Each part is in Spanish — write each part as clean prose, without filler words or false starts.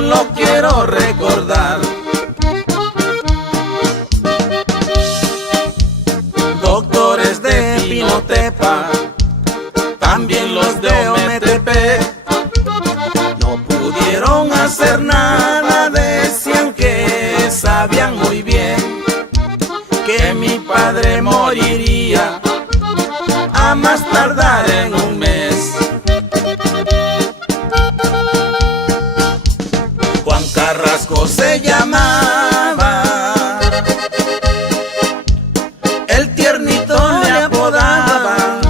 lo quiero recordar. Doctores de Pinotepa, también los de Ometepec, no pudieron hacer nada, decían que sabían muy bien que mi padre moriría a más tardar en un mes. Juan Carrasco se llamaba, el tiernito le apodaban,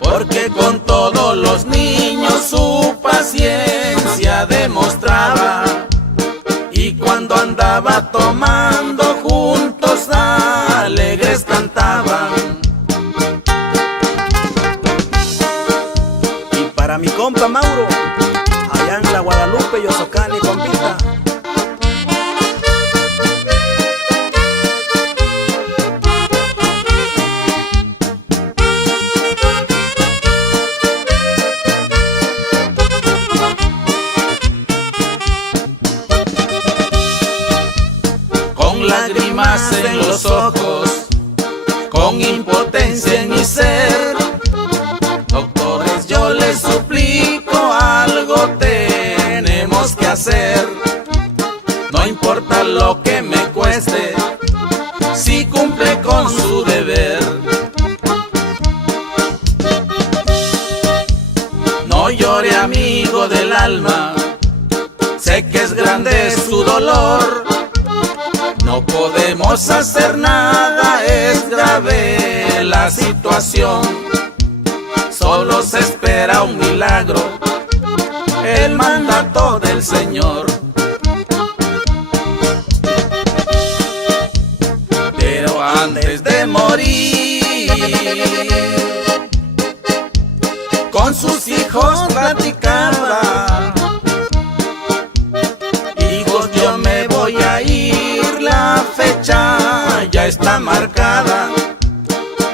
porque con todos los niños su paciencia demostraba, y cuando andaba tomando juntos alegres cantaban. Y para mi compa Mauro, allá en la Guadalupe, Yosocani, compita. Con lágrimas en los ojos, con impotencia en mi ser, doctores, yo les suplico, algo tenemos que hacer. No importa lo que me cueste, si cumple con su deber. No llore, amigo del alma, sé que es grande su dolor. No podemos hacer nada, es grave la situación. Solo se espera un milagro, el mandato del Señor. Pero antes de morir, con sus hijos platicaba: hijos, yo me voy a ir, la fecha ya está marcada.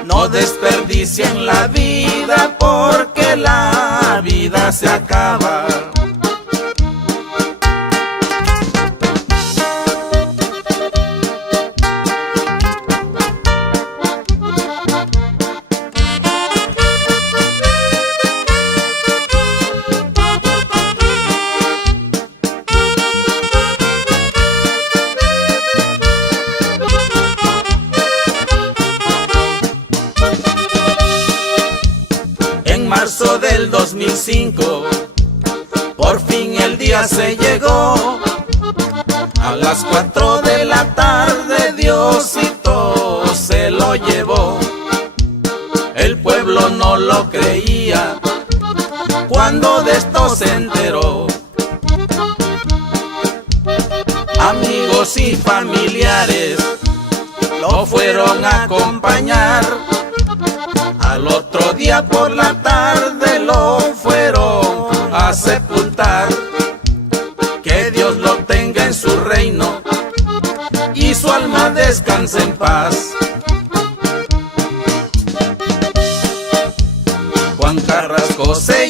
No desperdicien la vida, porque la vida se acaba. En marzo del 2005, por fin el día se llegó. A las 4 de la tarde Diosito se lo llevó. El pueblo no lo creía cuando de esto se enteró. Amigos y familiares lo fueron a acompañar. Al otro día por la tarde lo fueron a sepultar. Que Dios lo tenga en su reino y su alma descanse en paz. Juan Carrasco se